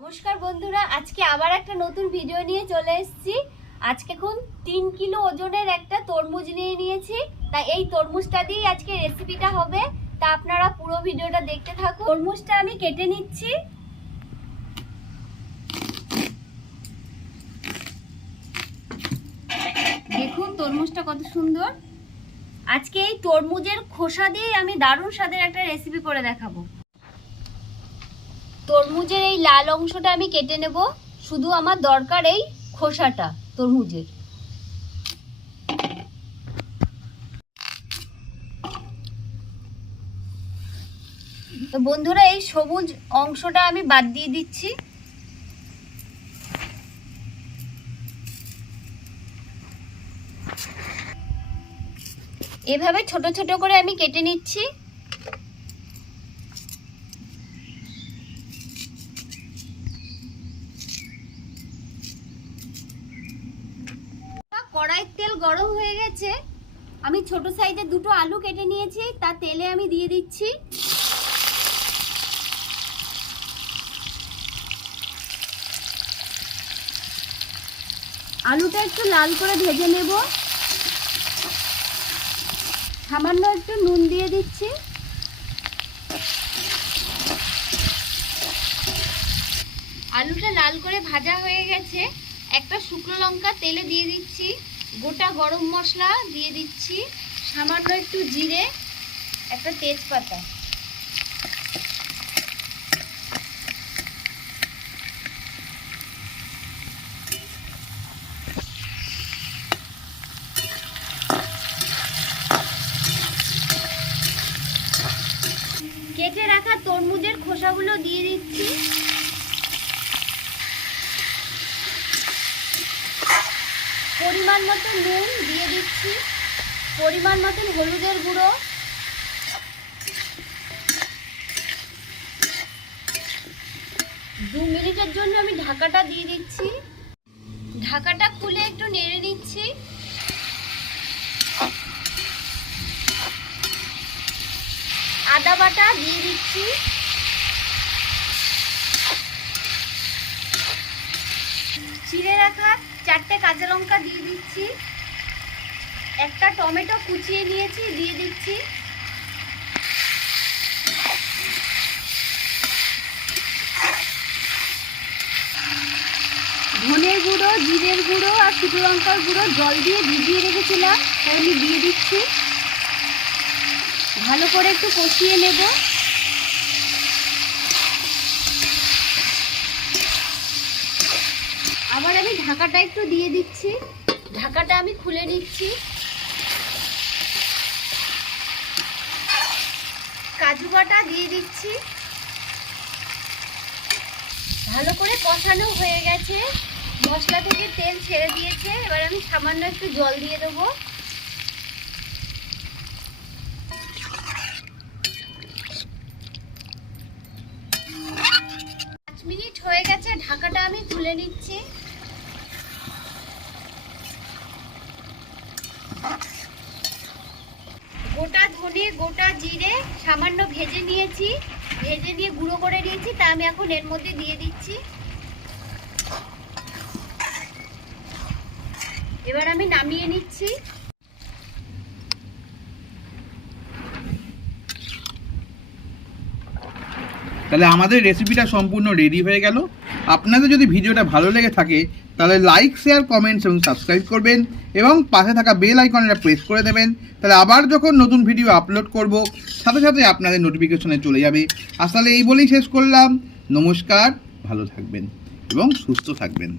নমস্কার বন্ধুরা, আজকে আবার একটা নতুন ভিডিও নিয়ে চলে এসেছি। আজকে এখন তিন কিলো ওজনের একটা তরমুজ নিয়ে নিয়েছি। তা এই তরমুজটা দিয়েই আজকে রেসিপিটা হবে। তা আপনারা পুরো ভিডিওটা দেখতে থাকুন। তরমুজটা আমি কেটে নিচ্ছি। দেখুন তরমুজটা কত সুন্দর। আজকে এই তরমুজের খোসা দিয়ে আমি দারুণ স্বাদের একটা রেসিপি করে দেখাবো। তরমুজের এই লাল অংশটা আমি কেটে নেব। শুধু আমার দরকার এই খোসাটা, তরমুজের। তো বন্ধুরা, এই সবুজ অংশটা আমি বাদ দিয়ে দিচ্ছি। এভাবে ছোট ছোট করে আমি কেটে নিচ্ছি। কড়াইয়ের তেল গরম হয়ে গেছে। আমি ছোট সাইজে দুটো আলু কেটে নিয়েছি, তা তেলে আমি দিয়ে দিচ্ছি। আলুটা একটু লাল করে ভেজে নেব। সামান্য একটু নুন দিয়ে দিচ্ছি। আলুটা লাল করে ভাজা হয়ে গেছে। একটা শুকনো লঙ্কা তেলে দিয়ে দিচ্ছি। গোটা গরম মশলা দিয়ে দিচ্ছি। সামান্য একটু জিরে, একটা তেজপাতা। কেটে রাখা তরমুজের খোসাগুলো দিয়ে দিচ্ছি। পরিমাণ মতো নুন দিয়ে দিচ্ছি। পরিমাণ মতন হলুদের গুঁড়ো। দু মিনিটের জন্য আমি ঢাকাটা দিয়ে দিচ্ছি। ঢাকাটা খুলে একটু নেড়ে নিচ্ছি। আদা বাটা দিয়ে দিচ্ছি। চিড়ে রাখা, চারটে কাঁচা লঙ্কা দিয়ে দিচ্ছি। একটা টমেটো কুচিয়ে নিয়েছি, দিয়ে দিচ্ছি। ধনের গুঁড়ো, জিরের গুঁড়ো আর শুকনো লঙ্কার গুঁড়ো, জল দিয়ে ভিজিয়ে রেখেছিলাম আমি দিয়ে দিচ্ছি। ভালো করে একটু কষিয়ে নেব আবার আমি ঢাকাটা একটু দিয়ে দিচ্ছি। ঢাকাটা আমি খুলে নিচ্ছি। কাজু বাটা দিয়ে দিচ্ছি। ভালো করে কষানো হয়ে গেছে। মশলা থেকে তেল ছেড়ে দিয়েছে। এবার আমি সামান্য একটু জল দিয়ে দেবো। পাঁচ মিনিট হয়ে গেছে। ঢাকাটা আমি তুলে নিচ্ছি। গোটা জিরে সামান্য ভেজে নিয়েছি, ভেজে নিয়ে গুঁড়ো করে নিয়েছি, তা আমি এখন এর মধ্যে দিয়ে দিচ্ছি। এবার আমি নামিয়ে নিচ্ছি। তাহলে আমাদের রেসিপিটা সম্পূর্ণ রেডি হয়ে গেল। আপনাদের যদি ভিডিওটা ভালো লেগে থাকে, তাহলে লাইক শেয়ার কমেন্টস এবং সাবস্ক্রাইব করবেন এবং পাশে থাকা বেল আইকনটা প্রেস করে দেবেন। তাহলে আবার যখন নতুন ভিডিও আপলোড করব, সাথে সাথে আপনাদের নোটিফিকেশনে চলে যাবে। আসলে এই বলেই শেষ করলাম। নমস্কার, ভালো থাকবেন এবং সুস্থ থাকবেন।